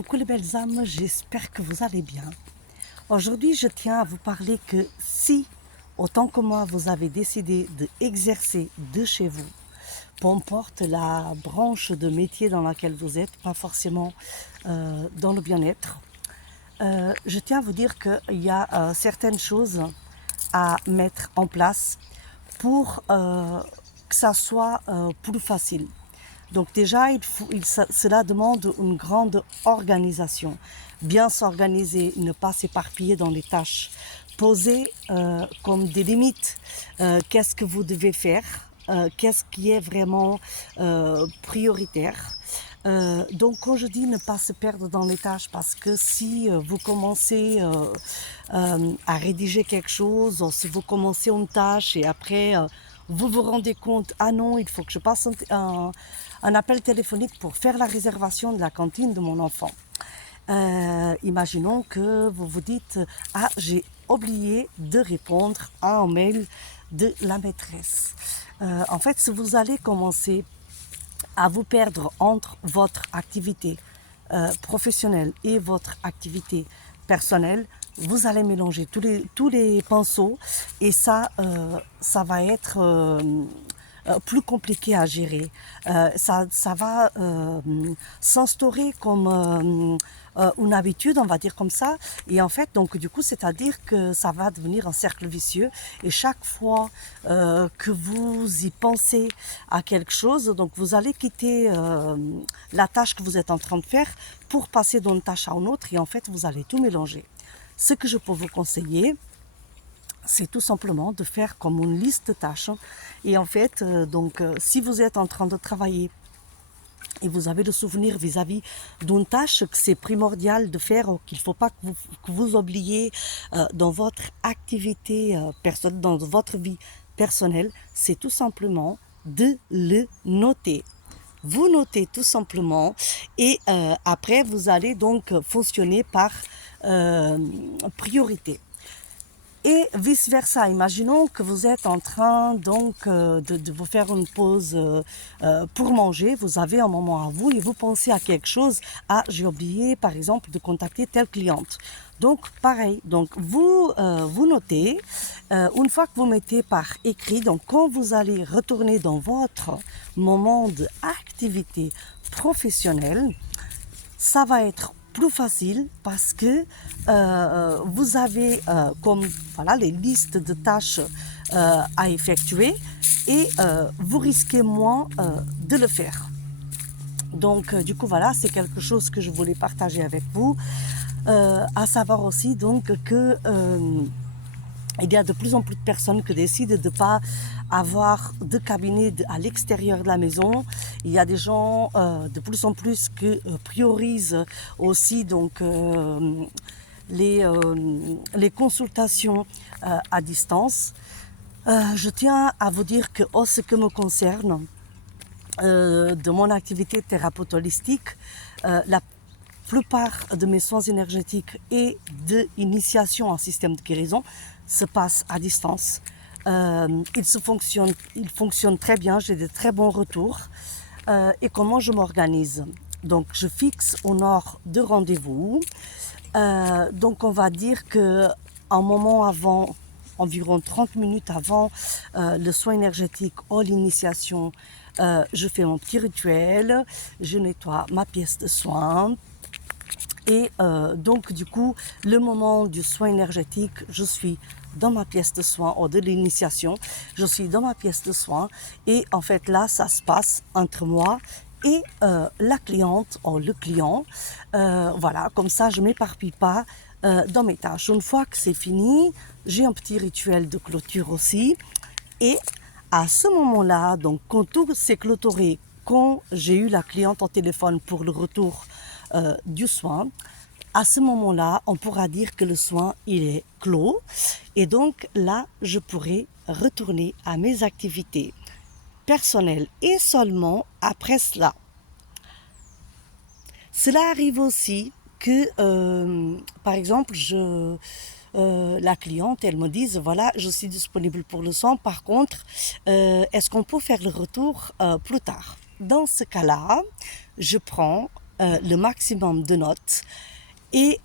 Coucou les belles âmes, j'espère que vous allez bien. Aujourd'hui, je tiens à vous parler que si, autant que moi, vous avez décidé d'exercer de chez vous, peu importe la branche de métier dans laquelle vous êtes, pas forcément dans le bien-être, je tiens à vous dire qu'il y a certaines choses à mettre en place pour que ça soit plus facile. Donc déjà, cela demande une grande organisation. Bien s'organiser, ne pas s'éparpiller dans les tâches. Poser comme des limites. Qu'est-ce que vous devez faire, qu'est-ce qui est vraiment prioritaire. Donc quand je dis ne pas se perdre dans les tâches, parce que si vous commencez à rédiger quelque chose, ou si vous commencez une tâche et après vous vous rendez compte, ah non, il faut que je passe un appel téléphonique pour faire la réservation de la cantine de mon enfant. Imaginons que vous vous dites, ah, j'ai oublié de répondre à un mail de la maîtresse. En fait, si vous allez commencer à vous perdre entre votre activité professionnelle et votre activité personnelle, vous allez mélanger tous les pinceaux et ça va être plus compliqué à gérer. Ça va s'instaurer comme une habitude, on va dire comme ça. Et en fait, donc du coup, c'est-à-dire que ça va devenir un cercle vicieux. Et chaque fois que vous y pensez à quelque chose, donc vous allez quitter la tâche que vous êtes en train de faire pour passer d'une tâche à une autre. Et en fait, vous allez tout mélanger. Ce que je peux vous conseiller, c'est tout simplement de faire comme une liste de tâches. Et en fait, si vous êtes en train de travailler et vous avez le souvenir vis-à-vis d'une tâche que c'est primordial de faire, ou qu'il ne faut pas que vous oubliez dans votre activité personnelle, dans votre vie personnelle, c'est tout simplement de le noter. Vous notez tout simplement et après vous allez donc fonctionner par priorité. Et vice-versa, imaginons que vous êtes en train donc de vous faire une pause pour manger, vous avez un moment à vous et vous pensez à quelque chose, ah j'ai oublié par exemple de contacter telle cliente. Donc pareil, donc vous notez, une fois que vous mettez par écrit, donc quand vous allez retourner dans votre moment d'activité professionnelle, ça va être plus facile parce que vous avez comme voilà les listes de tâches à effectuer et vous risquez moins de le faire. Donc du coup voilà, c'est quelque chose que je voulais partager avec vous. À savoir aussi donc que il y a de plus en plus de personnes qui décident de ne pas avoir de cabinet à l'extérieur de la maison. Il y a des gens de plus en plus qui priorisent aussi donc les consultations à distance. Je tiens à vous dire que en ce qui me concerne, de mon activité thérapeute holistique, la plupart de mes soins énergétiques et d'initiation en système de guérison se passent à distance. Il fonctionne très bien, j'ai de très bons retours. Et comment je m'organise? Donc je fixe une heure de rendez-vous. Donc on va dire que un moment avant, environ 30 minutes avant le soin énergétique ou l'initiation, je fais mon petit rituel, je nettoie ma pièce de soin. Et donc du coup, le moment du soin énergétique, je suis dans ma pièce de soins ou de l'initiation, je suis dans ma pièce de soins et en fait là, ça se passe entre moi et la cliente ou le client. Voilà, comme ça, je ne m'éparpille pas dans mes tâches. Une fois que c'est fini, j'ai un petit rituel de clôture aussi. Et à ce moment-là, donc quand tout s'est clôturé, quand j'ai eu la cliente au téléphone pour le retour du soin, à ce moment-là, on pourra dire que le soin il est clos et donc là, je pourrai retourner à mes activités personnelles et seulement après cela. Cela arrive aussi que, par exemple, la cliente, elle me dise, voilà, je suis disponible pour le soin, par contre, est-ce qu'on peut faire le retour plus tard? Dans ce cas-là, je prends le maximum de notes. Et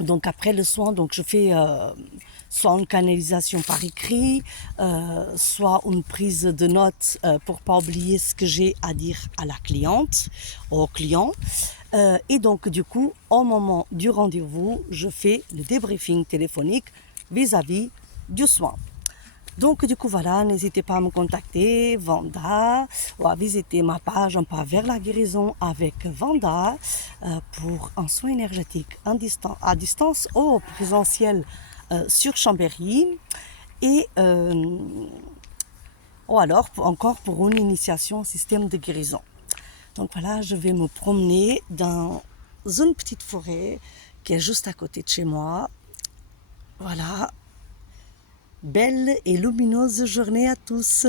donc après le soin, donc je fais soit une canalisation par écrit, soit une prise de notes pour pas oublier ce que j'ai à dire à la cliente, au client. Et donc du coup, au moment du rendez-vous, je fais le débriefing téléphonique vis-à-vis du soin. Donc du coup voilà, n'hésitez pas à me contacter, Vanda, ou à visiter ma page Un pas vers la guérison avec Vanda pour un soin énergétique à distance ou présentiel sur Chambéry. Et ou alors encore pour une initiation au système de guérison. Donc voilà, je vais me promener dans une petite forêt qui est juste à côté de chez moi. Voilà. Belle et lumineuse journée à tous.